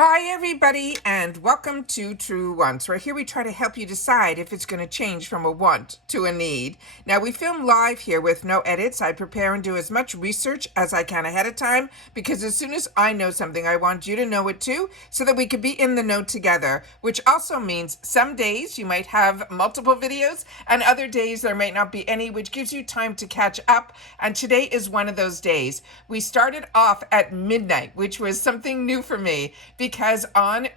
Hi everybody and welcome to Truewants, where here we try to help you decide if it's going to change from a want to a need. Now we film live here with no edits. I prepare and do as much research as I can ahead of time because as soon as I know something, I want you to know it too so that we could be in the know together, which also means some days you might have multiple videos and other days there might not be any, which gives you time to catch up. And today is one of those days. We started off at midnight, which was something new for me, because on May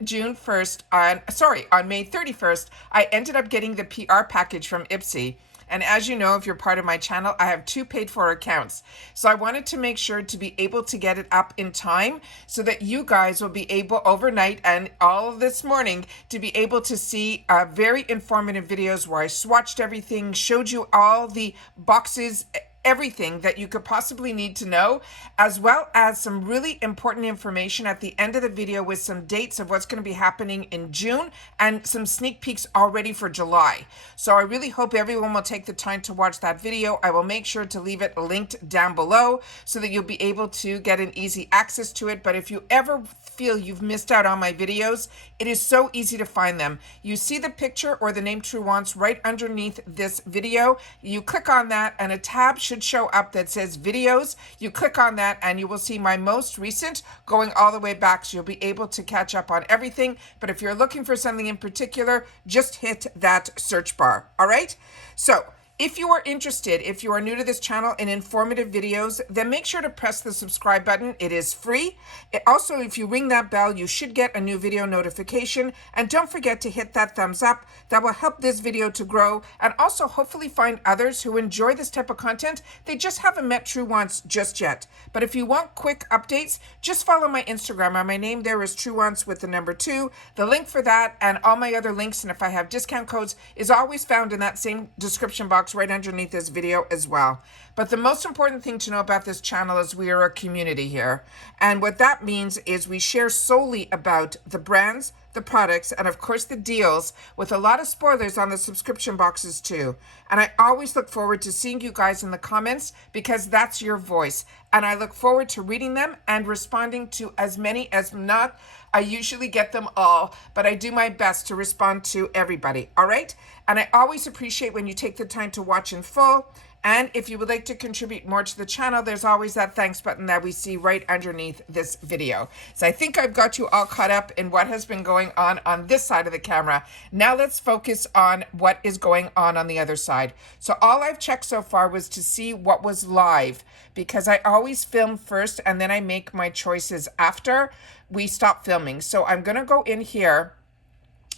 31st, I ended up getting the PR package from Ipsy. And as you know, if you're part of my channel, I have 2 paid for accounts. So I wanted to make sure to be able to get it up in time so that you guys will be able overnight and all of this morning to be able to see very informative videos where I swatched everything, showed you all the boxes, everything that you could possibly need to know, as well as some really important information at the end of the video with some dates of what's going to be happening in June and some sneak peeks already for July. So I really hope everyone will take the time to watch that video. I will make sure to leave it linked down below so that you'll be able to get an easy access to it. But if you ever feel you've missed out on my videos, it is so easy to find them. You see the picture or the name Truewants right underneath this video. You click on that and a tab should show up that says videos. You click on that and you will see my most recent going all the way back, so you'll be able to catch up on everything. But if you're looking for something in particular, just hit that search bar. All right, so if you are interested, if you are new to this channel in informative videos, then make sure to press the subscribe button. It is free. Also, if you ring that bell, you should get a new video notification. And don't forget to hit that thumbs up. That will help this video to grow and also hopefully find others who enjoy this type of content. They just haven't met Truewants just yet. But if you want quick updates, just follow my Instagram. And my name there is Truewants with the number 2. The link for that and all my other links, and if I have discount codes, is always found in that same description box right underneath this video as well. But the most important thing to know about this channel is we are a community here. And what that means is we share solely about the brands, the products, and of course the deals, with a lot of spoilers on the subscription boxes too. And I always look forward to seeing you guys in the comments because that's your voice. And I look forward to reading them and responding to as many as not. I usually get them all, but I do my best to respond to everybody, all right? And I always appreciate when you take the time to watch in full. And if you would like to contribute more to the channel, there's always that thanks button that we see right underneath this video. So I think I've got you all caught up in what has been going on this side of the camera. Now let's focus on what is going on the other side. So all I've checked so far was to see what was live, because I always film first and then I make my choices after we stop filming. So I'm going to go in here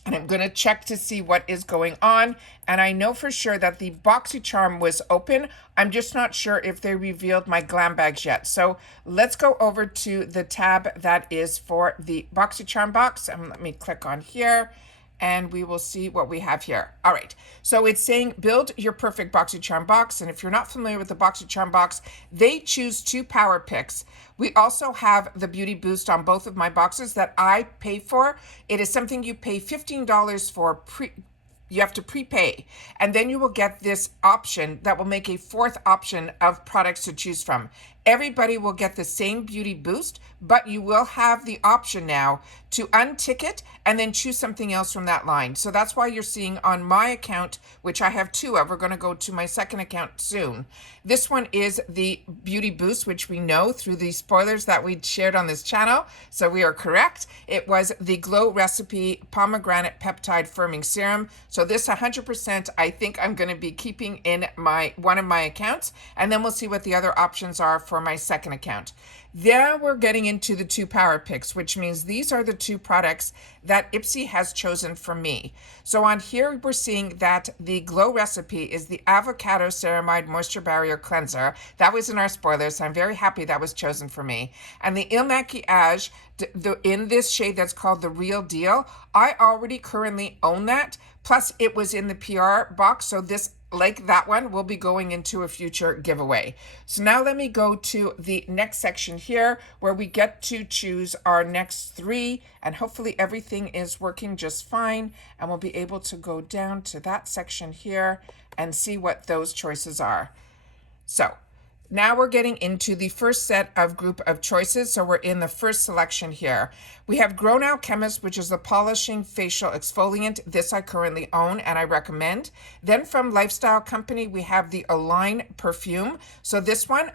and I'm going to check to see what is going on. And I know for sure that the Boxycharm was open. I'm just not sure if they revealed my Glam Bags yet. So let's go over to the tab that is for the Boxycharm box. And let me click on here and we will see what we have here. All right, so it's saying build your perfect Boxycharm box. And if you're not familiar with the Boxycharm box, they choose 2 power picks. We also have the beauty boost on both of my boxes that I pay for. It is something you pay $15 for you have to prepay, and then you will get this option that will make a 4th option of products to choose from. Everybody will get the same beauty boost, but you will have the option now to untick it and then choose something else from that line. So that's why you're seeing on my account, which I have 2 of, we're going to go to my second account soon. This one is the beauty boost, which we know through the spoilers that we shared on this channel. So we are correct. It was the Glow Recipe Pomegranate Peptide Firming Serum. So this 100% I think I'm going to be keeping in one of my accounts, and then we'll see what the other options are for my second account. Then we're getting into the 2 power picks, which means these are the 2 products that Ipsy has chosen for me. So on here, we're seeing that the Glow Recipe is the Avocado Ceramide Moisture Barrier Cleanser. That was in our spoilers, so I'm very happy that was chosen for me. And the Il Maquillage in this shade that's called the Real Deal, I already currently own that. Plus, it was in the PR box, so this, like that one, will be going into a future giveaway. So now let me go to the next section here where we get to choose our next 3, and hopefully everything is working just fine, and we'll be able to go down to that section here and see what those choices are. So Now we're getting into the first set of group of choices. So we're in the first selection here. We have Grown Alchemist, which is the polishing facial exfoliant. This I currently own and I recommend. Then from Lifestyle Company, we have the Align perfume. So this one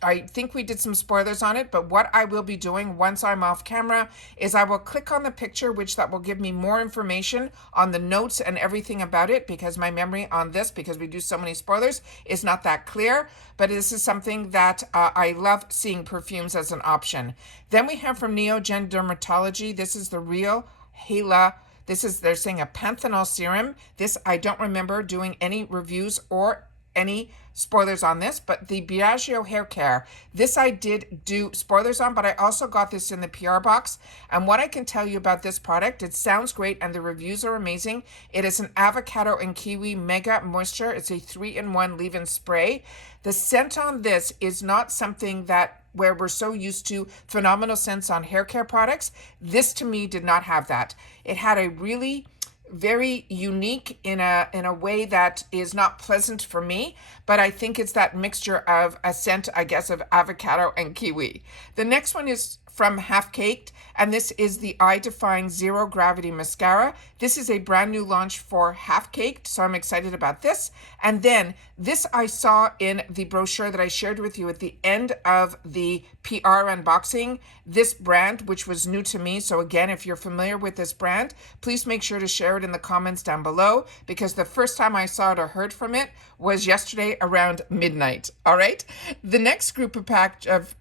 I think we did some spoilers on it, but what I will be doing once I'm off camera is I will click on the picture, which that will give me more information on the notes and everything about it, because my memory on this, because we do so many spoilers, is not that clear. But this is something that I love seeing perfumes as an option. Then we have from Neogen Dermatology, this is the Real Hala. They're saying a panthenol serum. This, I don't remember doing any reviews or any spoilers on this, but the Biagio hair care, this I did do spoilers on, but I also got this in the PR box. And what I can tell you about this product, it sounds great and the reviews are amazing. It is an avocado and kiwi mega moisture. It's a 3-in-1 leave-in spray. The scent on this is not something that where we're so used to phenomenal scents on hair care products. This to me did not have that. It had a really very unique in a way that is not pleasant for me, but I think it's that mixture of a scent, I guess, of avocado and kiwi. The next one is from Half Caked, and this is the Eye Define Zero Gravity Mascara. This is a brand new launch for Half Caked, so I'm excited about this. And then this I saw in the brochure that I shared with you at the end of the PR unboxing. This brand, which was new to me, so again, if you're familiar with this brand, please make sure to share it in the comments down below, because the first time I saw it or heard from it was yesterday around midnight. All right, the next group of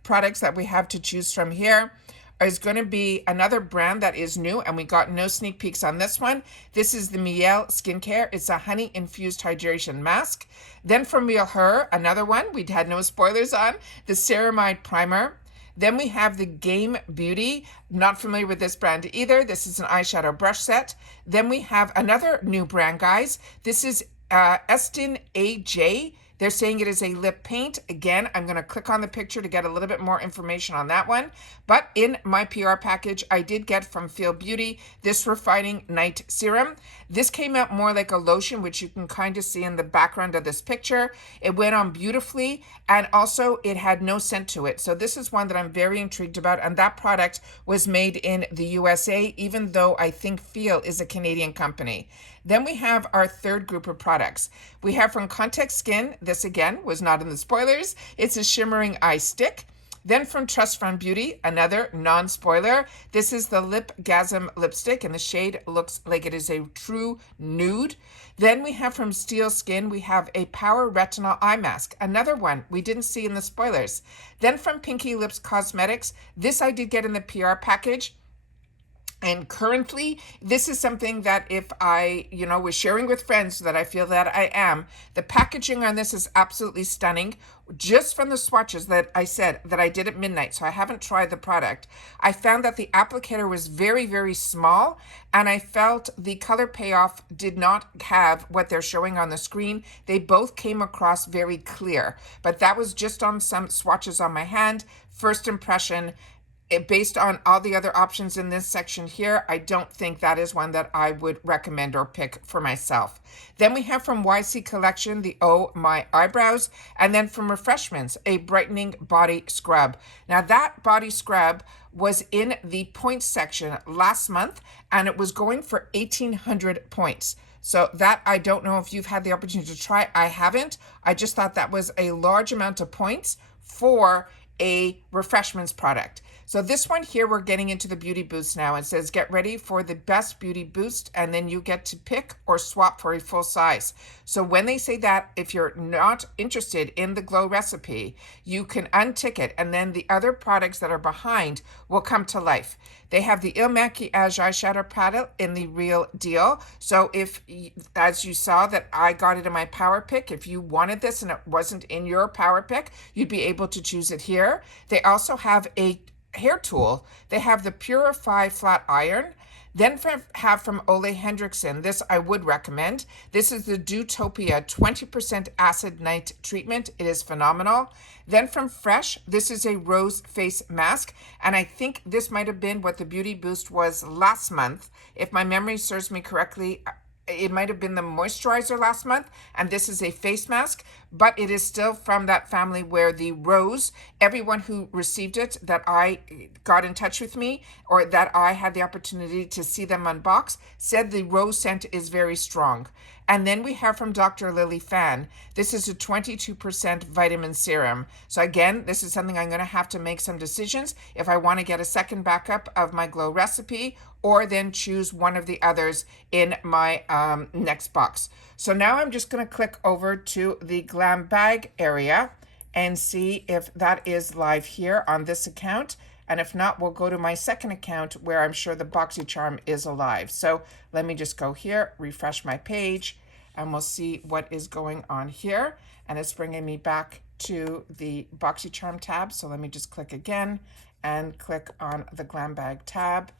products that we have to choose from here is going to be another brand that is new, and we got no sneak peeks on this one. This is the Mielle Skincare. It's a honey-infused hydration mask. Then from Real Her, another one we had no spoilers on, the Ceramide Primer. Then we have the Game Beauty. Not familiar with this brand either. This is an eyeshadow brush set. Then we have another new brand, guys. This is Estin AJ. They're saying it is a lip paint. Again, I'm going to click on the picture to get a little bit more information on that one. But in my PR package, I did get from Feel Beauty this Refining Night Serum. This came out more like a lotion, which you can kind of see in the background of this picture. It went on beautifully, and also it had no scent to it. So this is one that I'm very intrigued about, and that product was made in the USA, even though I think Feel is a Canadian company. Then we have our third group of products. We have from Context Skin, this again was not in the spoilers, it's a shimmering eye stick. Then from Trust Fund Beauty, another non-spoiler, this is the Lipgasm lipstick, and the shade looks like it is a true nude. Then we have from Steel Skin, we have a Power Retinol Eye Mask, another one we didn't see in the spoilers. Then from Pinky Lips Cosmetics, this I did get in the PR package. And currently, this is something that if I, was sharing with friends that I feel that I am, the packaging on this is absolutely stunning. Just from the swatches that I said that I did at midnight, so I haven't tried the product, I found that the applicator was very, very small, and I felt the color payoff did not have what they're showing on the screen. They both came across very clear, but that was just on some swatches on my hand. First impression, based on all the other options in this section here, I don't think that is one that I would recommend or pick for myself. Then we have from YC Collection, the Oh My Eyebrows, and then from Refreshments, a brightening body scrub. Now that body scrub was in the points section last month, and it was going for 1,800 points. So that, I don't know if you've had the opportunity to try. I haven't. I just thought that was a large amount of points for a Refreshments product. So this one here, we're getting into the beauty boost now. It says, get ready for the best beauty boost, and then you get to pick or swap for a full size. So when they say that, if you're not interested in the glow recipe, you can untick it, and then the other products that are behind will come to life. They have the Il Maquillage eyeshadow palette in the Real Deal. So if, as you saw that I got it in my power pick, if you wanted this and it wasn't in your power pick, you'd be able to choose it here. They also have a hair tool. They have the Purify Flat Iron. Then have from Ole Hendrickson, this I would recommend. This is the Dewtopia 20% Acid Night Treatment. It is phenomenal. Then from Fresh, this is a rose face mask, and I think this might have been what the Beauty Boost was last month. If my memory serves me correctly, it might have been the moisturizer last month, and this is a face mask. but it is still from that family where the rose, everyone who received it that I got in touch with me or that I had the opportunity to see them unbox said the rose scent is very strong. And then we have from Dr. Lily Fan, this is a 22% vitamin serum. So again, this is something I'm going to have to make some decisions if I want to get a second backup of my glow recipe or then choose one of the others in my next box. So now I'm just going to click over to the Glam Bag area and see if that is live here on this account. And if not, we'll go to my second account where I'm sure the Boxycharm is alive. So let me just go here, refresh my page, and we'll see what is going on here. And it's bringing me back to the Boxycharm tab. So let me just click again and click on the Glam Bag tab.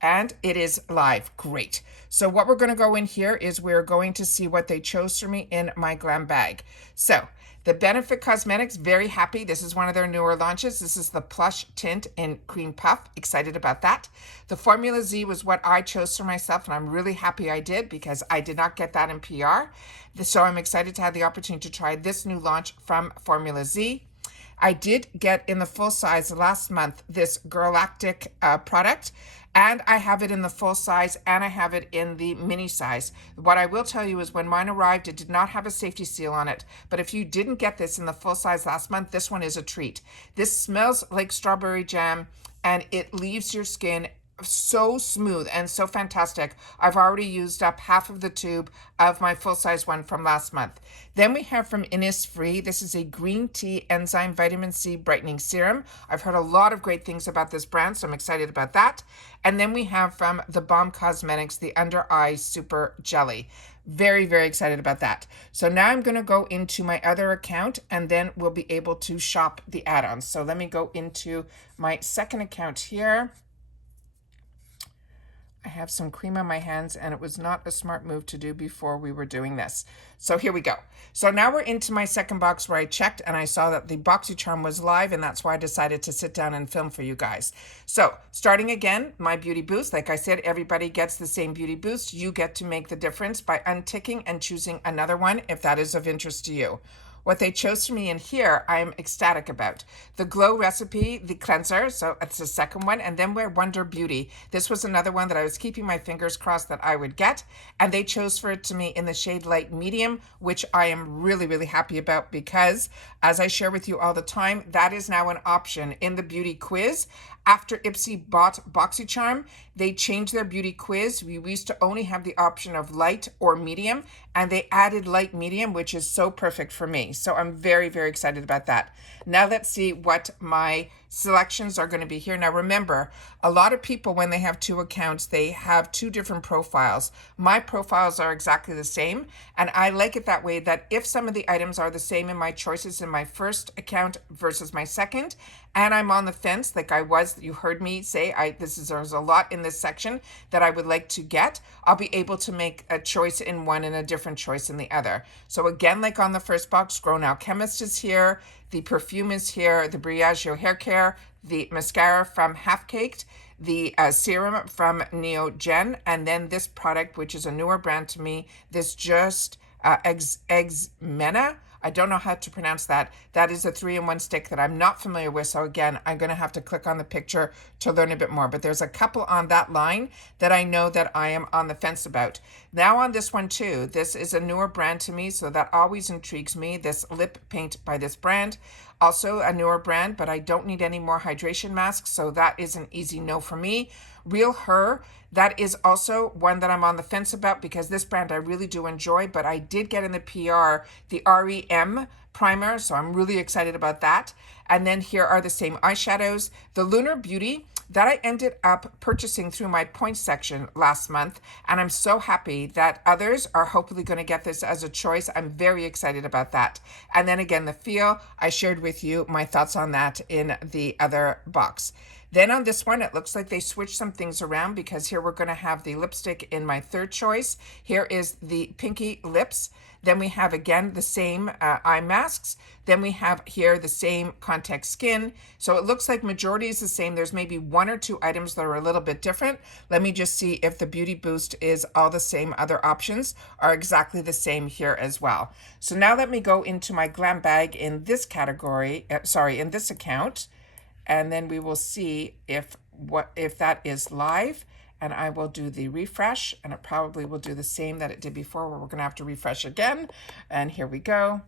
And it is live. Great. So what we're going to go in here is we're going to see what they chose for me in my Glam Bag. So the Benefit Cosmetics, very happy. This is one of their newer launches. This is the Plush Tint in Cream Puff. Excited about that. The Formula Z was what I chose for myself, and I'm really happy I did because I did not get that in PR. So I'm excited to have the opportunity to try this new launch from Formula Z. I did get in the full size last month this Girlactic product, and I have it in the full size and I have it in the mini size. What I will tell you is when mine arrived, it did not have a safety seal on it. But if you didn't get this in the full size last month, this one is a treat. This smells like strawberry jam and it leaves your skin so smooth and so fantastic. I've already used up half of the tube of my full-size one from last month. Then we have from Innisfree, this is a green tea enzyme vitamin C brightening serum. I've heard a lot of great things about this brand, so I'm excited about that. And then we have from the Balm Cosmetics, the Under Eye Super Jelly. Very, very excited about that. So now I'm going to go into my other account and then we'll be able to shop the add-ons. So let me go into my second account here. I have some cream on my hands and it was not a smart move to do before we were doing this. So here we go. So now we're into my second box where I checked and I saw that the Boxycharm was live and that's why I decided to sit down and film for you guys. So starting again, my beauty boost. Like I said, everybody gets the same beauty boost. You get to make the difference by unticking and choosing another one if that is of interest to you. What they chose for me in here, I'm ecstatic about. The Glow Recipe, the cleanser, so it's the second one, and then we're Wonder Beauty. This was another one that I was keeping my fingers crossed that I would get, and they chose for it to me in the shade Light Medium, which I am really, really happy about because, as I share with you all the time, that is now an option in the beauty quiz. After Ipsy bought Boxycharm, they changed their beauty quiz. We used to only have the option of light or medium, and they added light medium, which is so perfect for me. So I'm very, very excited about that. Now let's see what my selections are going to be here. Now remember, a lot of people, when they have two accounts, they have two different profiles. My profiles are exactly the same, and I like it that way, that if some of the items are the same in my choices in my first account versus my second, and I'm on the fence, like I was, you heard me say, there's a lot in this section that I would like to get, I'll be able to make a choice in one and a different choice in the other. So again, like on the first box, Grown Alchemist is here, the perfume is here, the Briogeo hair care, the mascara from Half Caked, the serum from Neogen, and then this product, which is a newer brand to me, this Just Eggs Mena. I don't know how to pronounce that. That is a 3-in-1 stick that I'm not familiar with. So again, I'm going to have to click on the picture to learn a bit more. But there's a couple on that line that I know that I am on the fence about. Now on this one too, this is a newer brand to me, so that always intrigues me. This lip paint by this brand. Also a newer brand, but I don't need any more hydration masks. So that is an easy no for me. Real Her, that is also one that I'm on the fence about because this brand I really do enjoy, but I did get in the PR the REM primer, so I'm really excited about that. And then here are the same eyeshadows. The Lunar Beauty, that I ended up purchasing through my points section last month, and I'm so happy that others are hopefully going to get this as a choice. I'm very excited about that. And then again, the Feel, I shared with you my thoughts on that in the other box. Then on this one, it looks like they switched some things around because here we're going to have the lipstick in my third choice. Here is the Pinky Lips. Then we have again the same eye masks. Then we have here the same contact skin. So it looks like majority is the same. There's maybe one or two items that are a little bit different. Let me just see if the Beauty Boost is all the same. Other options are exactly the same here as well. So now let me go into my Glam Bag in this category, in this account, and then we will see if that is live. And I will do the refresh, and it probably will do the same that it did before, where we're going to have to refresh again. And here we go.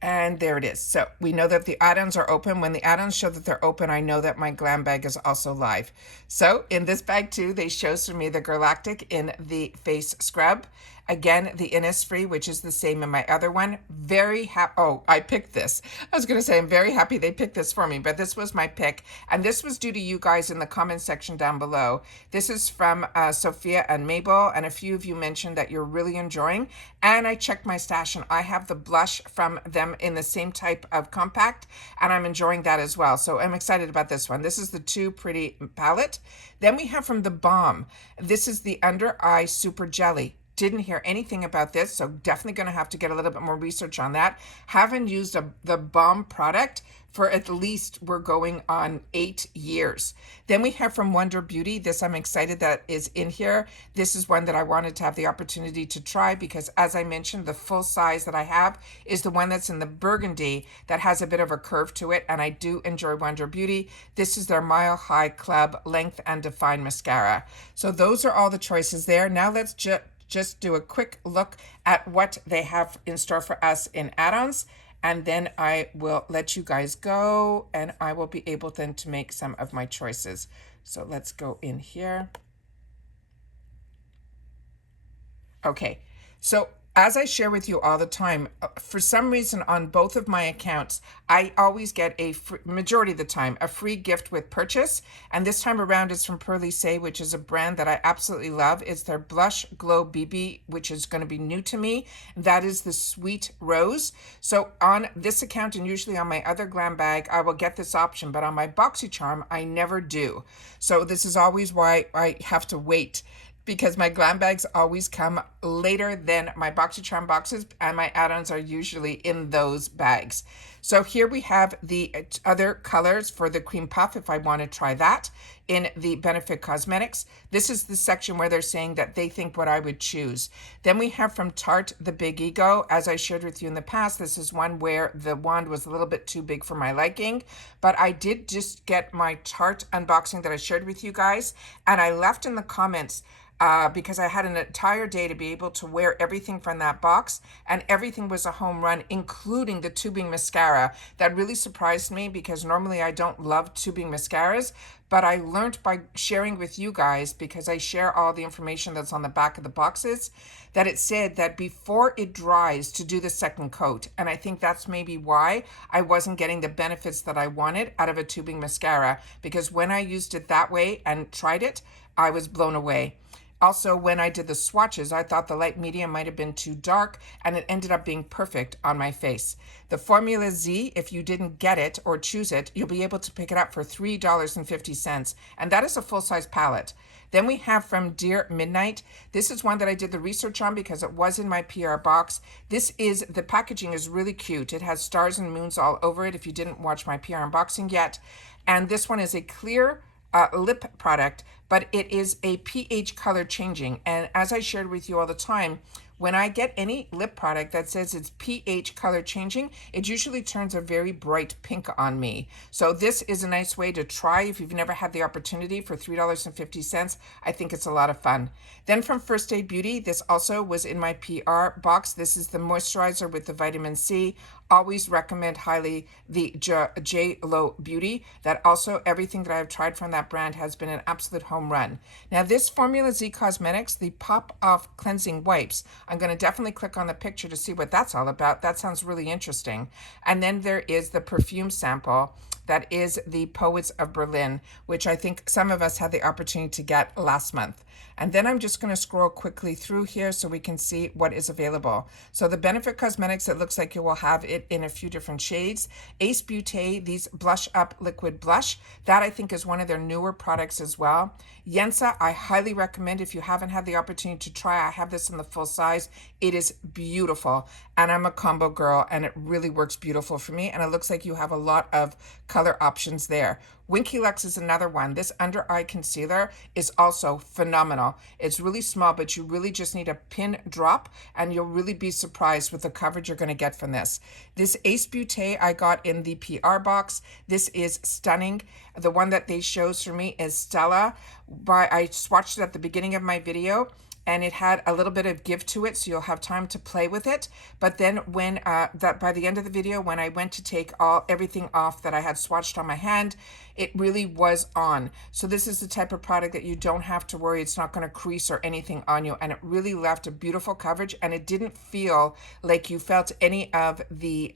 And there it is. So we know that the add-ons are open. When the add-ons show that they're open, I know that my Glam Bag is also live. So in this bag too, they show for me the Galactic in the face scrub. Again, the Innisfree, which is the same in my other one. Very happy. Oh, I picked this. I was going to say I'm very happy they picked this for me, but this was my pick. And this was due to you guys in the comment section down below. This is from Sophia and Mabel. And a few of you mentioned that you're really enjoying. And I checked my stash and I have the blush from them in the same type of compact. And I'm enjoying that as well. So I'm excited about this one. This is the Too Pretty palette. Then we have from the Balm. This is the Under Eye Super Jelly. Didn't hear anything about this, so definitely going to have to get a little bit more research on that. Haven't used the Balm product for at least, we're going on 8 years. Then we have from Wonder Beauty. This I'm excited that is in here. This is one that I wanted to have the opportunity to try because, as I mentioned, the full size that I have is the one that's in the burgundy that has a bit of a curve to it, and I do enjoy Wonder Beauty. This is their Mile High Club Length and Define Mascara. So those are all the choices there. Now let's just do a quick look at what they have in store for us in add-ons, and then I will let you guys go and I will be able then to make some of my choices. So let's go in here. Okay, so as I share with you all the time, for some reason on both of my accounts, I always get majority of the time, a free gift with purchase. And this time around it's from Pearly Say, which is a brand that I absolutely love. It's their Blush Glow BB, which is going to be new to me. That is the Sweet Rose. So on this account and usually on my other Glam Bag, I will get this option, but on my Boxycharm, I never do. So this is always why I have to wait, because my Glam Bags always come later than my Boxycharm boxes, and my add-ons are usually in those bags. So here we have the other colors for the Cream Puff if I want to try that in the Benefit Cosmetics. This is the section where they're saying that they think what I would choose. Then we have from Tarte the Big Ego. As I shared with you in the past, this is one where the wand was a little bit too big for my liking, but I did just get my Tarte unboxing that I shared with you guys, and I left in the comments because I had an entire day to be able to wear everything from that box, and everything was a home run, including the tubing mascara. That really surprised me because normally I don't love tubing mascaras, but I learned by sharing with you guys, because I share all the information that's on the back of the boxes, that it said that before it dries to do the second coat. And I think that's maybe why I wasn't getting the benefits that I wanted out of a tubing mascara, because when I used it that way and tried it, I was blown away. Also, when I did the swatches, I thought the light medium might have been too dark, and it ended up being perfect on my face. The Formula Z, if you didn't get it or choose it, you'll be able to pick it up for $3.50, and that is a full-size palette. Then we have from Dear Midnight. This is one that I did the research on because it was in my PR box. The packaging is really cute. It has stars and moons all over it if you didn't watch my PR unboxing yet. And this one is a clear lip product, but it is a pH color changing. And as I shared with you all the time, when I get any lip product that says it's pH color changing, it usually turns a very bright pink on me. So this is a nice way to try if you've never had the opportunity for $3.50. I think it's a lot of fun. Then from First Aid Beauty, this also was in my PR box. This is the moisturizer with the vitamin C. Always recommend highly the J.Lo Beauty. That also, everything that I've tried from that brand has been an absolute home run. Now this Formula Z Cosmetics, the Pop Off Cleansing Wipes, I'm going to definitely click on the picture to see what that's all about. That sounds really interesting. And then there is the perfume sample. That is the Poets of Berlin, which I think some of us had the opportunity to get last month. And then I'm just going to scroll quickly through here so we can see what is available. So the Benefit Cosmetics, it looks like you will have it in a few different shades. Ace Beauté, these Blush Up Liquid Blush. That I think is one of their newer products as well. Yensa, I highly recommend if you haven't had the opportunity to try. I have this in the full size. It is beautiful. And I'm a combo girl and it really works beautiful for me. And it looks like you have a lot of color options there. Winky Lux is another one. This under eye concealer is also phenomenal. It's really small, but you really just need a pin drop and you'll really be surprised with the coverage you're going to get from this. This Ace Beauté I got in the PR box. This is stunning. The one that they chose for me is Stella. I swatched it at the beginning of my video, and it had a little bit of give to it, so you'll have time to play with it. But then when by the end of the video, when I went to take everything off that I had swatched on my hand, it really was on. So this is the type of product that you don't have to worry it's not going to crease or anything on you, and it really left a beautiful coverage, and it didn't feel like you felt any of the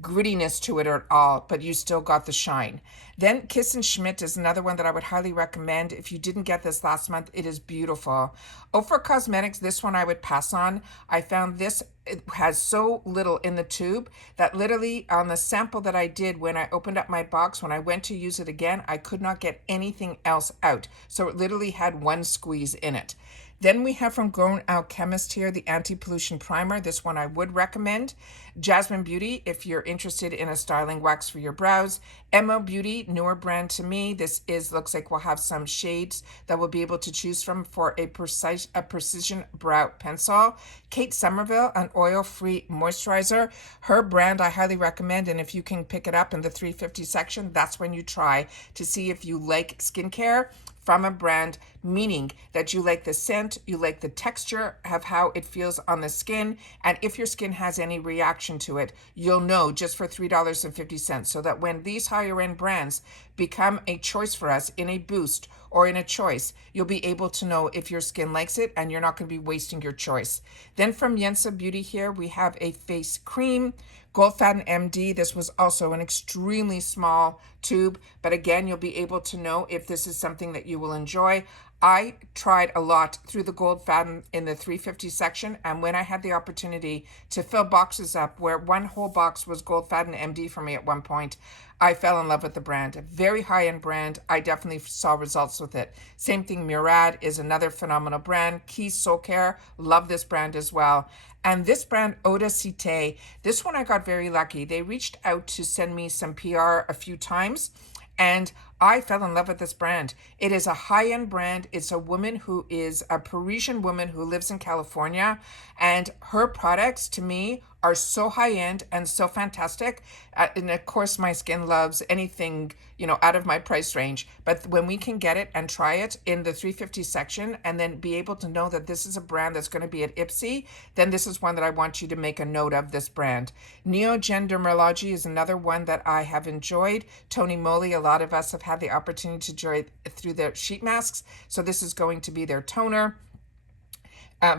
grittiness to it at all, but you still got the shine. Then Kiss and Schmidt is another one that I would highly recommend. If you didn't get this last month, it is beautiful. Ofra Cosmetics, this one I would pass on. I found this, it has so little in the tube that literally on the sample that I did when I opened up my box, when I went to use it again, I could not get anything else out. So it literally had one squeeze in it. Then we have from Grown Alchemist here, the Anti-Pollution Primer. This one I would recommend. Jasmine Beauty, if you're interested in a styling wax for your brows. MO Beauty, newer brand to me. This looks like we'll have some shades that we'll be able to choose from for a precision brow pencil. Kate Somerville, an oil-free moisturizer. Her brand I highly recommend, and if you can pick it up in the 350 section, that's when you try to see if you like skincare from a brand, meaning that you like the scent, you like the texture of how it feels on the skin, and if your skin has any reaction to it, you'll know just for $3.50. So that when these higher end brands become a choice for us in a boost or in a choice, you'll be able to know if your skin likes it and you're not going to be wasting your choice. Then from Yensa Beauty here, we have a face cream. Goldfaden MD, this was also an extremely small tube, but again, you'll be able to know if this is something that you will enjoy. I tried a lot through the Goldfaden in the 350 section, and when I had the opportunity to fill boxes up, where one whole box was Goldfaden MD for me at one point, I fell in love with the brand. A very high-end brand. I definitely saw results with it. Same thing, Murad is another phenomenal brand. Keys Soul Care, love this brand as well. And this brand, AUTHORIZED, this one I got very lucky. They reached out to send me some PR a few times, and I fell in love with this brand. It is a high-end brand. It's a woman who is a Parisian woman who lives in California, and her products to me are so high-end and so fantastic. And of course, my skin loves anything, out of my price range. But when we can get it and try it in the 350 section and then be able to know that this is a brand that's going to be at Ipsy, then this is one that I want you to make a note of, this brand. Neogen Dermalogy is another one that I have enjoyed. Tony Moly, a lot of us have had the opportunity to enjoy it through their sheet masks. So this is going to be their toner.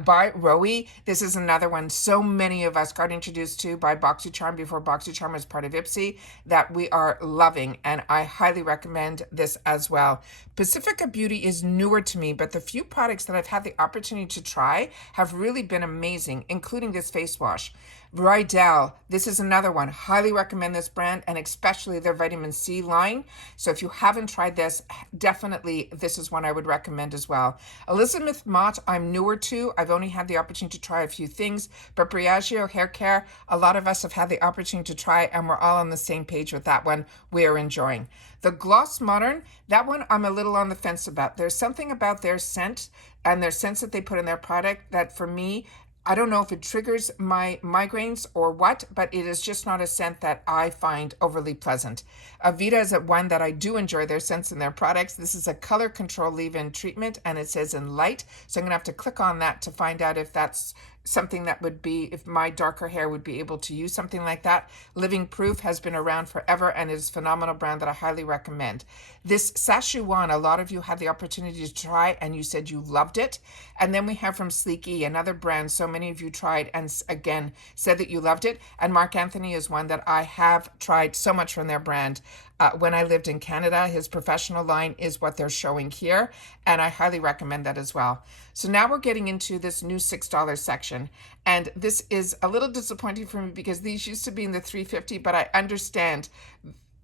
By Roe, this is another one so many of us got introduced to by Boxycharm before Boxycharm was part of Ipsy that we are loving, and I highly recommend this as well. Pacifica Beauty is newer to me, but the few products that I've had the opportunity to try have really been amazing, including this face wash. Rydell, this is another one. Highly recommend this brand, and especially their vitamin C line. So if you haven't tried this, definitely this is one I would recommend as well. Elizabeth Mott, I'm newer to. I've only had the opportunity to try a few things, but Briogeo Hair Care, a lot of us have had the opportunity to try, and we're all on the same page with that one. We are enjoying. The Gloss Modern, that one I'm a little on the fence about. There's something about their scent and their scents that they put in their product that for me, I don't know if it triggers my migraines or what, but it is just not a scent that I find overly pleasant. Avita is one that I do enjoy their scents and their products. This is a color control leave-in treatment, and it says in light. So I'm going to have to click on that to find out if that's something that would be, if my darker hair would be able to use something like that. Living Proof has been around forever and is a phenomenal brand that I highly recommend. This Szechuan, a lot of you had the opportunity to try and you said you loved it. And then we have from Sleek E, another brand so many of you tried and again said that you loved it. And Mark Anthony is one that I have tried so much from their brand. when I lived in Canada. His professional line is what they're showing here, and I highly recommend that as well. So now we're getting into this new $6 section, and this is a little disappointing for me because these used to be in the $3.50, but I understand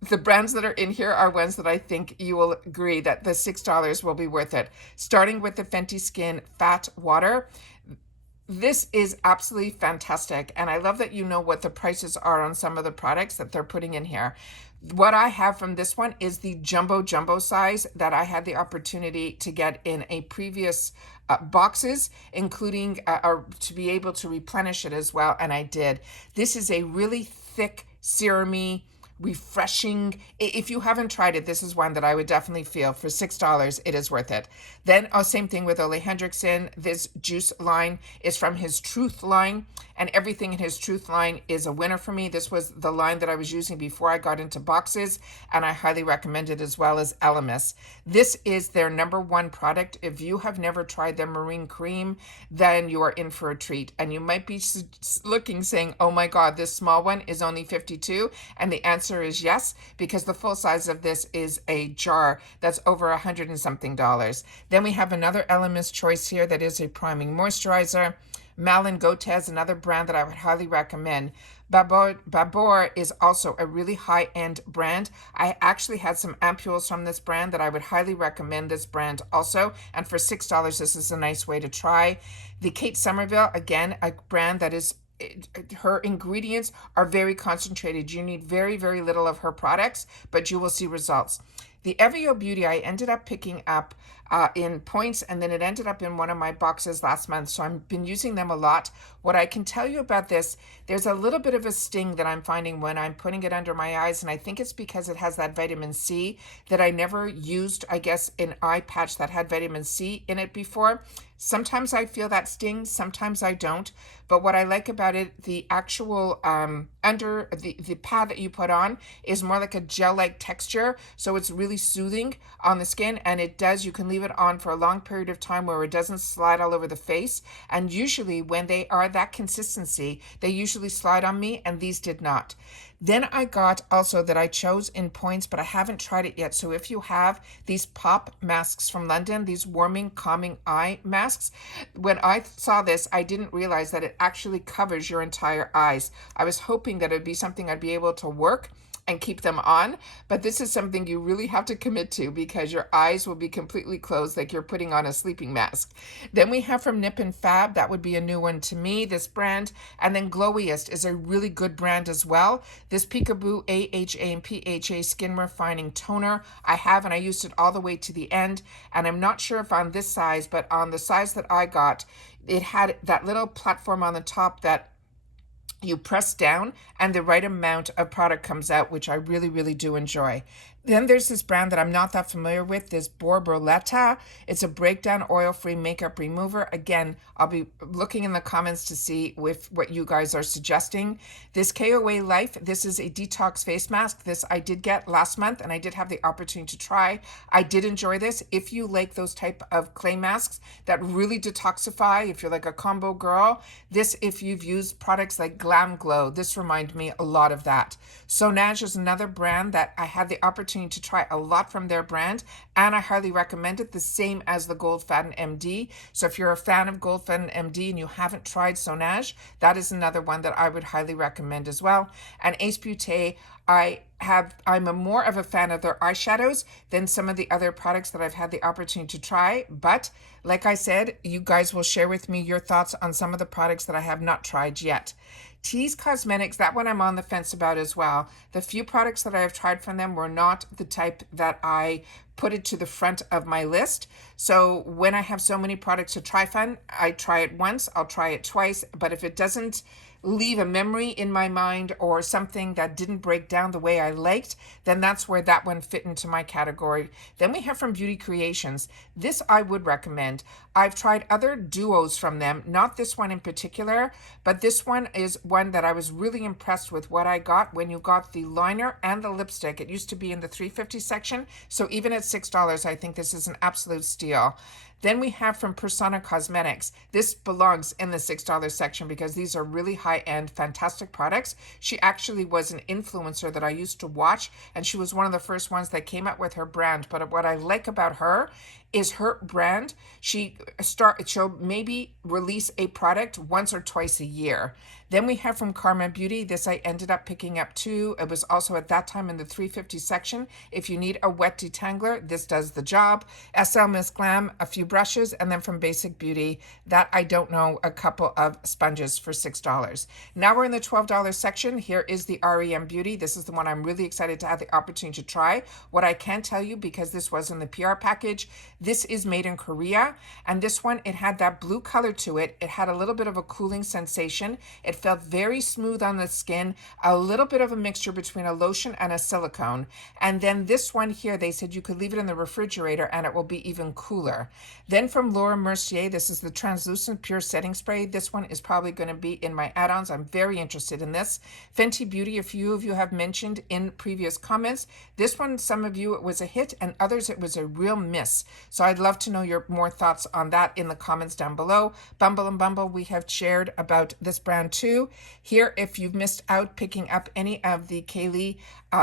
the brands that are in here are ones that I think you will agree that the $6 will be worth it. Starting with the Fenty Skin Fat Water. This is absolutely fantastic, and I love that you know what the prices are on some of the products that they're putting in here. What I have from this one is the jumbo size that I had the opportunity to get in a previous boxes, including to be able to replenish it as well, and I did. This is a really thick, serumy, refreshing. If you haven't tried it, this is one that I would definitely feel for $6 it is worth it. Then same thing with Ole Hendrickson. This juice line is from his Truth line, and everything in his Truth line is a winner for me. This was the line that I was using before I got into boxes, and I highly recommend it, as well as Elemis. This is their #1 product. If you have never tried their marine cream, then you are in for a treat, and you might be looking saying, oh my god, this small one is only 52, and the answer is yes, because the full size of this is a jar that's over $100 and something. Then we have another Elemis choice here that is a priming moisturizer. Malin Gotez, another brand that I would highly recommend. Babor is also a really high-end brand. I actually had some ampules from this brand that I would highly recommend this brand also. And for $6, this is a nice way to try. The Kate Somerville, again, a brand that is, her ingredients are very concentrated. You need very, very little of her products, but you will see results. The Evio Beauty I ended up picking up in points, and then it ended up in one of my boxes last month, so I've been using them a lot. What I can tell you about this, there's a little bit of a sting that I'm finding when I'm putting it under my eyes, and I think it's because it has that vitamin C that I never used, I guess, an eye patch that had vitamin C in it before. Sometimes I feel that sting, sometimes I don't. But what I like about it, the actual under the pad that you put on is more like a gel-like texture. So it's really soothing on the skin, and it does, you can leave it on for a long period of time where it doesn't slide all over the face. And usually when they are that consistency, they usually slide on me, and these did not. Then I got also that I chose in points, but I haven't tried it yet. So if you have these pop masks from London, these warming, calming eye masks, when I saw this, I didn't realize that it actually covers your entire eyes. I was hoping that it would be something I'd be able to work and keep them on, but this is something you really have to commit to because your eyes will be completely closed like you're putting on a sleeping mask. Then we have from Nip and Fab, that would be a new one to me, this brand. And then Glowiest is a really good brand as well. This Peekaboo AHA and PHA Skin Refining Toner I have, and I used it all the way to the end, and I'm not sure if on this size, but on the size that I got, it had that little platform on the top that you press down and the right amount of product comes out, which I really, really do enjoy. Then there's this brand that I'm not that familiar with, this Borboleta. It's a breakdown oil-free makeup remover. Again, I'll be looking in the comments to see what you guys are suggesting. This KOA Life, this is a detox face mask. This I did get last month, and I did have the opportunity to try. I did enjoy this. If you like those type of clay masks that really detoxify, if you're like a combo girl, this, if you've used products like Glam Glow, this reminds me a lot of that. Sonage is another brand that I had the opportunity to try a lot from their brand, and I highly recommend it, the same as the Gold Faden MD. So if you're a fan of Gold Faden MD and you haven't tried Sonage, that is another one that I would highly recommend as well. And Ace Beauté, I'm more of a fan of their eyeshadows than some of the other products that I've had the opportunity to try. But like I said, you guys will share with me your thoughts on some of the products that I have not tried yet. Tease Cosmetics, that one I'm on the fence about as well. The few products that I have tried from them were not the type that I put it to the front of my list. So when I have so many products to try from, I try it once, I'll try it twice, but if it doesn't leave a memory in my mind or something that didn't break down the way I liked, then that's where that one fit into my category. Then we have from Beauty Creations. This I would recommend. I've tried other duos from them, not this one in particular, but this one is one that I was really impressed with what I got when you got the liner and the lipstick. It used to be in the $3.50 section, so even at $6, I think this is an absolute steal. Then we have from Persona Cosmetics. This belongs in the $6 section because these are really high-end, fantastic products. She actually was an influencer that I used to watch, and she was one of the first ones that came up with her brand. But what I like about her is her brand. She'll maybe release a product once or twice a year. Then we have from Karma Beauty. This I ended up picking up too. It was also at that time in the 350 section. If you need a wet detangler, this does the job. SL Miss Glam, a few brushes, and then from Basic Beauty, that I don't know, a couple of sponges for $6. Now we're in the $12 section. Here is the REM Beauty. This is the one I'm really excited to have the opportunity to try. What I can tell you, because this was in the PR package, this is made in Korea, and this one, it had that blue color to it. It had a little bit of a cooling sensation. It felt very smooth on the skin, a little bit of a mixture between a lotion and a silicone. And then this one here, they said you could leave it in the refrigerator and it will be even cooler. Then from Laura Mercier, this is the Translucent Pure Setting Spray. This one is probably going to be in my add-ons. I'm very interested in this. Fenty Beauty, a few of you have mentioned in previous comments. This one, some of you, it was a hit, and others, it was a real miss. So I'd love to know your more thoughts on that in the comments down below. Bumble and Bumble, we have shared about this brand too. Here, if you've missed out picking up any of the Kaylee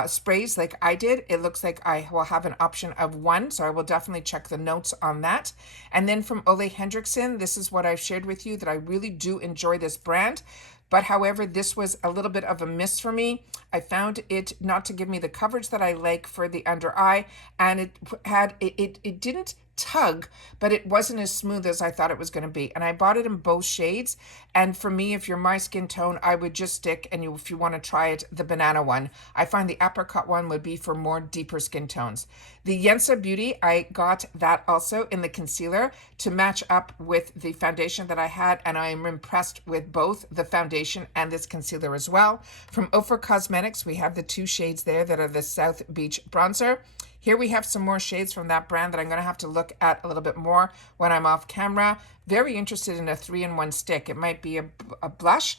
sprays like I did, it looks like I will have an option of one, so I will definitely check the notes on that. And then from Ole Hendrickson, this is what I've shared with you, that I really do enjoy this brand. But however, this was a little bit of a miss for me. I found it not to give me the coverage that I like for the under eye, and it didn't tug, but it wasn't as smooth as I thought it was going to be. And I bought it in both shades. And for me, if you're my skin tone, I would just stick, and if you want to try it, the banana one. I find the apricot one would be for more deeper skin tones. The Yensa Beauty, I got that also in the concealer to match up with the foundation that I had, and I am impressed with both the foundation and this concealer as well. From Ofra Cosmetics, we have the two shades there that are the South Beach Bronzer. Here we have some more shades from that brand that I'm going to have to look at a little bit more when I'm off camera. Very interested in a 3-in-1 stick. It might be a blush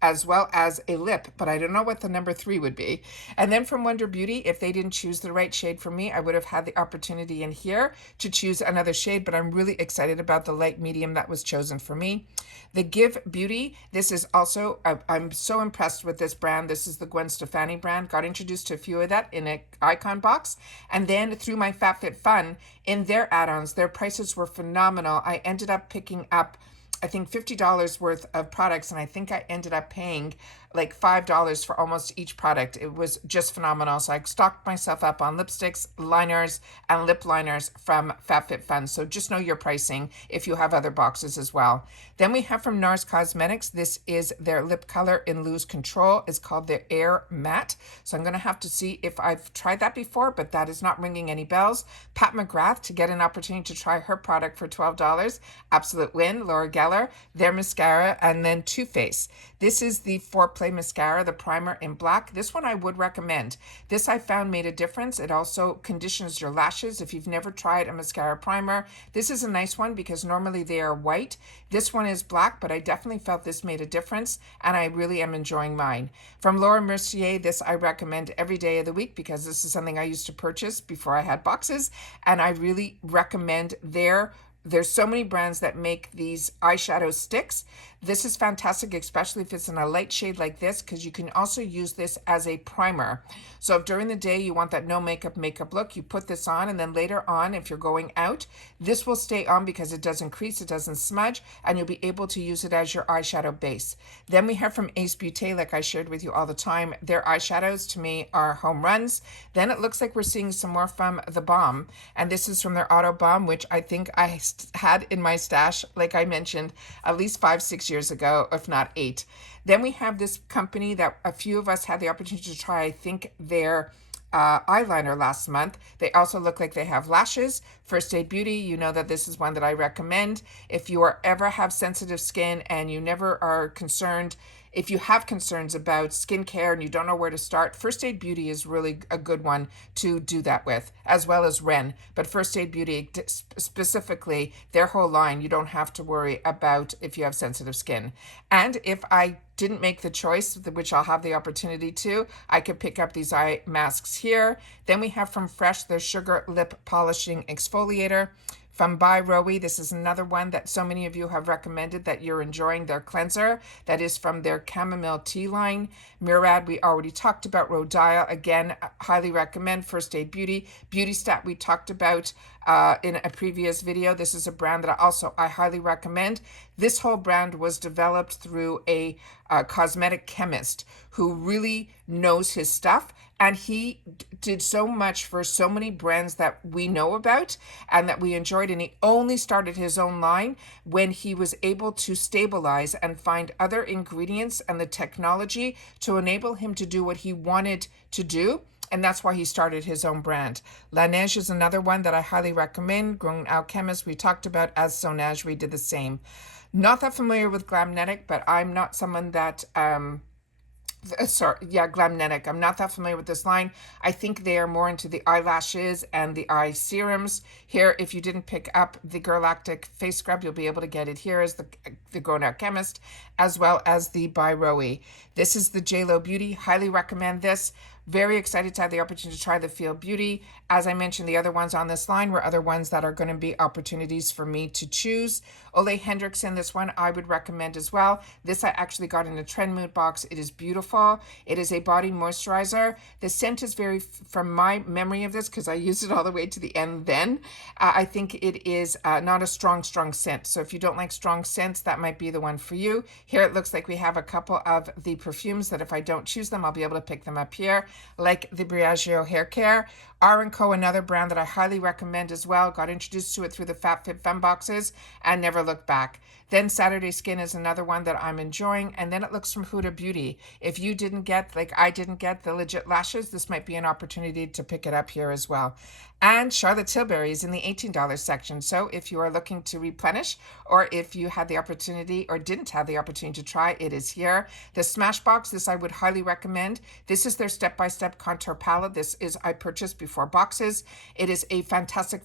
as well as a lip, but I don't know what the number 3 would be. And then from Wonder Beauty, if they didn't choose the right shade for me, I would have had the opportunity in here to choose another shade, but I'm really excited about the light medium that was chosen for me. The Give Beauty, this is also, I'm so impressed with this brand. This is the Gwen Stefani brand. Got introduced to a few of that in an icon box. And then through my FabFitFun, in their add-ons, their prices were phenomenal. I ended up picking up, I think, $50 worth of products, and I think I ended up paying like $5 for almost each product. It was just phenomenal. So I stocked myself up on lipsticks, liners, and lip liners from FabFitFun. So just know your pricing if you have other boxes as well. Then we have from NARS Cosmetics. This is their lip color in Lose Control. It's called their Air Matte. So I'm going to have to see if I've tried that before, but that is not ringing any bells. Pat McGrath, to get an opportunity to try her product for $12. Absolute win. Laura Geller, their mascara, and then Too Faced. This is the Foreplay Mascara, the primer in black. This one I would recommend. This I found made a difference. It also conditions your lashes. If you've never tried a mascara primer, this is a nice one because normally they are white. This one is black, but I definitely felt this made a difference, and I really am enjoying mine. From Laura Mercier, this I recommend every day of the week because this is something I used to purchase before I had boxes, and I really recommend there's so many brands that make these eyeshadow sticks. This is fantastic, especially if it's in a light shade like this, because you can also use this as a primer. So if during the day you want that no makeup look, you put this on, and then later on, if you're going out, this will stay on because it doesn't crease, it doesn't smudge, and you'll be able to use it as your eyeshadow base. Then we have from Ace Beauté, like I shared with you all the time, their eyeshadows to me are home runs. Then it looks like we're seeing some more from The Balm, and this is from their Auto Balm, which I think I had in my stash, like I mentioned, at least 5-6 years ago, if not 8. Then we have this company that a few of us had the opportunity to try, I think, their eyeliner last month. They also look like they have lashes. First Aid Beauty, you know that this is one that I recommend. If you ever have sensitive skin and you never are concerned, if you have concerns about skincare and you don't know where to start, First Aid Beauty is really a good one to do that with, as well as Ren. But First Aid Beauty, specifically, their whole line, you don't have to worry about if you have sensitive skin. And if I didn't make the choice, which I'll have the opportunity to, I could pick up these eye masks here. Then we have from Fresh their Sugar Lip Polishing Exfoliator. From By Rowie, this is another one that so many of you have recommended that you're enjoying their cleanser. That is from their chamomile tea line. Murad, we already talked about. Rhodile, again, highly recommend. First Aid Beauty. Beauty Stat, we talked about in a previous video. This is a brand that I highly recommend. This whole brand was developed through a cosmetic chemist who really knows his stuff, and he did so much for so many brands that we know about and that we enjoyed, and he only started his own line when he was able to stabilize and find other ingredients and the technology to enable him to do what he wanted to do. And that's why he started his own brand. La Neige is another one that I highly recommend. Grown Alchemist, we talked about. As Sonage, we did the same. Not that familiar with Glamnetic, but I'm not someone that Glamnetic. I'm not that familiar with this line. I think they are more into the eyelashes and the eye serums. Here, if you didn't pick up the Galactic face scrub, you'll be able to get it here as the Grown Out Chemist, as well as the By Rowie. This is the JLo Beauty. Highly recommend this. Very excited to have the opportunity to try the Feel Beauty. As I mentioned, the other ones on this line were other ones that are going to be opportunities for me to choose. Ole Hendrickson, this one I would recommend as well. This I actually got in a Trend Mood box. It is beautiful. It is a body moisturizer. The scent is very, from my memory of this, because I used it all the way to the end then, I think it is not a strong scent. So if you don't like strong scents, that might be the one for you. Here it looks like we have a couple of the perfumes that if I don't choose them, I'll be able to pick them up here, like the Briogeo Hair Care. R&Co, another brand that I highly recommend as well. Got introduced to it through the FabFitFemme boxes and never looked back. Then Saturday Skin is another one that I'm enjoying. And then it looks from Huda Beauty. If you didn't get, like I didn't get, the Legit Lashes, this might be an opportunity to pick it up here as well. And Charlotte Tilbury is in the $18 section. So if you are looking to replenish, or if you had the opportunity or didn't have the opportunity to try, it is here. The Smashbox, this I would highly recommend. This is their step-by-step contour palette. This is, I purchased before boxes. It is a fantastic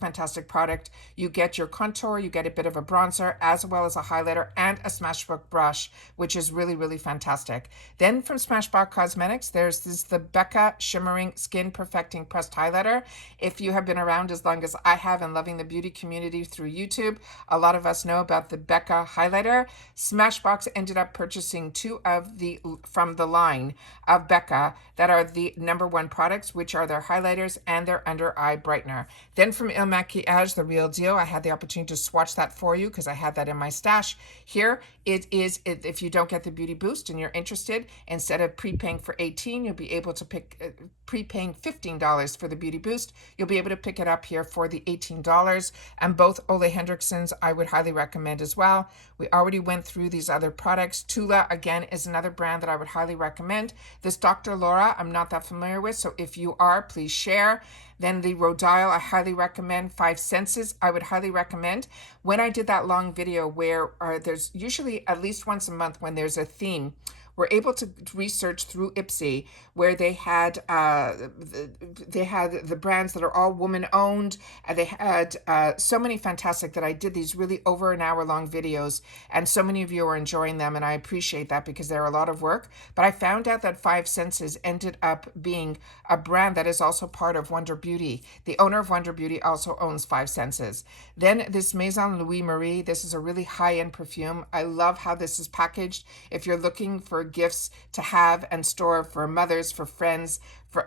product. You get your contour, you get a bit of a bronzer, as well as a highlighter and a Smashbox brush, which is really fantastic. Then from Smashbox Cosmetics, there's the Becca Shimmering Skin Perfecting Pressed Highlighter. If you have been around as long as I have and loving the beauty community through YouTube, a lot of us know about the Becca highlighter. Smashbox ended up purchasing two of the from the line of Becca that are the #1 products, which are their highlighters and their under eye brightener. Then from Il Maquillage, the Real Deal, I had the opportunity to swatch that for you because I had that in my stash. Here it is. If you don't get the Beauty Boost and you're interested, instead of prepaying for $18, you'll be able to pick prepaying $15 for the Beauty Boost. You'll be able to pick it up here for the $18. And both Ole Hendrickson's I would highly recommend as well. We already went through these other products. Tula, again, is another brand that I would highly recommend. This Dr. Laura, I'm not that familiar with, so if you are, please share. Then the Rhodile, I highly recommend. Five Senses, I would highly recommend. When I did that long video where there's usually at least once a month when there's a theme, we're able to research through Ipsy where they had the brands that are all woman owned, and they had so many fantastic that I did these really over an hour long videos, and so many of you are enjoying them, and I appreciate that because they're a lot of work. But I found out that Five Senses ended up being a brand that is also part of Wonder Beauty. The owner of Wonder Beauty also owns Five Senses. Then this Maison Louis Marie, this is a really high-end perfume. I love how this is packaged. If you're looking for gifts to have and store for mothers, for friends,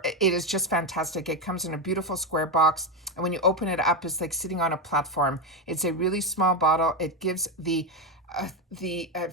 it is just fantastic. It comes in a beautiful square box, and when you open it up, it's like sitting on a platform. It's a really small bottle. It gives the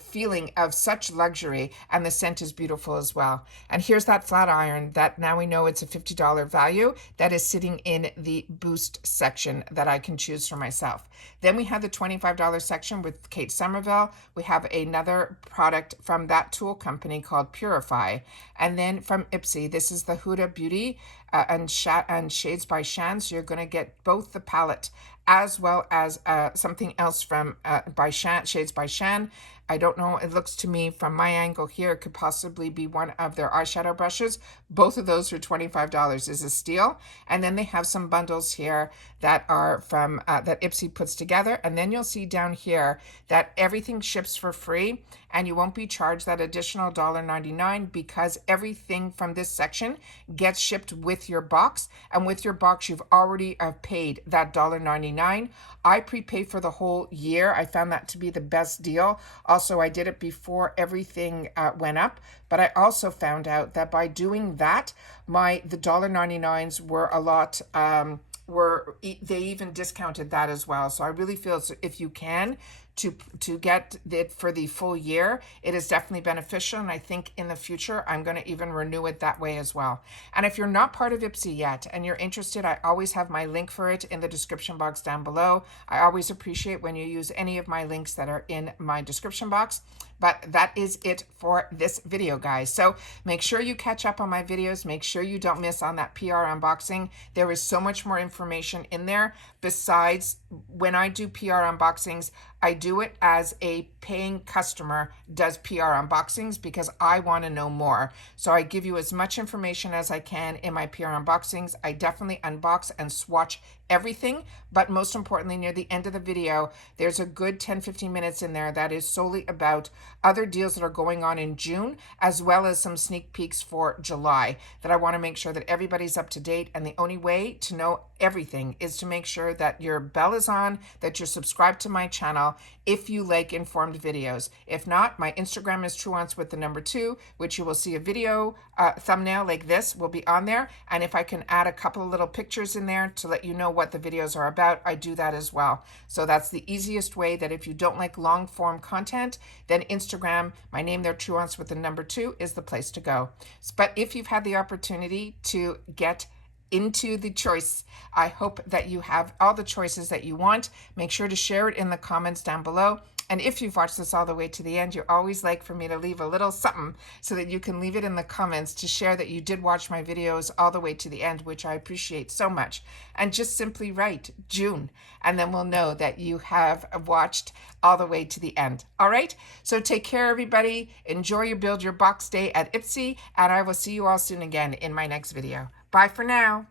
feeling of such luxury, and the scent is beautiful as well. And here's that flat iron that now we know it's a $50 value that is sitting in the Boost section that I can choose for myself. Then we have the $25 section with Kate Somerville. We have another product from that tool company called Purify. And then from Ipsy, this is the Huda Beauty and Shades by Shan. So you're going to get both the palette as well as something else from by Shan, Shades by Shan. I don't know, it looks to me from my angle here, it could possibly be one of their eyeshadow brushes. Both of those are $25 is a steal. And then they have some bundles here that are from, that Ipsy puts together. And then you'll see down here that everything ships for free and you won't be charged that additional $1.99 because everything from this section gets shipped with your box. And with your box, you've already paid that $1.99. I prepay for the whole year. I found that to be the best deal. Also, I did it before everything went up, but I also found out that by doing that, the $1.99s were a lot, they even discounted that as well. So I really feel if you can, to get it for the full year, it is definitely beneficial. And I think in the future, I'm going to even renew it that way as well. And if you're not part of Ipsy yet and you're interested, I always have my link for it in the description box down below. I always appreciate when you use any of my links that are in my description box. But that is it for this video, guys. So make sure you catch up on my videos. Make sure you don't miss on that PR unboxing. There is so much more information in there. Besides, when I do PR unboxings, I do it as a paying customer does PR unboxings because I want to know more. So I give you as much information as I can in my PR unboxings. I definitely unbox and swatch everything, but most importantly, near the end of the video, there's a good 10-15 minutes in there that is solely about other deals that are going on in June, as well as some sneak peeks for July that I want to make sure that everybody's up to date. And the only way to know everything is to make sure that your bell is on, that you're subscribed to my channel if you like informed videos. If not, my Instagram is Truewants with the number 2, which you will see a video thumbnail like this will be on there. And if I can add a couple of little pictures in there to let you know what the videos are about, I do that as well. So that's the easiest way that if you don't like long form content, then Instagram, my name there, Truewants with the number 2, is the place to go. But if you've had the opportunity to get into the choice, I hope that you have all the choices that you want. Make sure to share it in the comments down below. And if you've watched this all the way to the end, you always like for me to leave a little something so that you can leave it in the comments to share that you did watch my videos all the way to the end, which I appreciate so much. And just simply write June, and then we'll know that you have watched all the way to the end. All right? So take care, everybody. Enjoy your Build Your Box Day at Ipsy, and I will see you all soon again in my next video. Bye for now.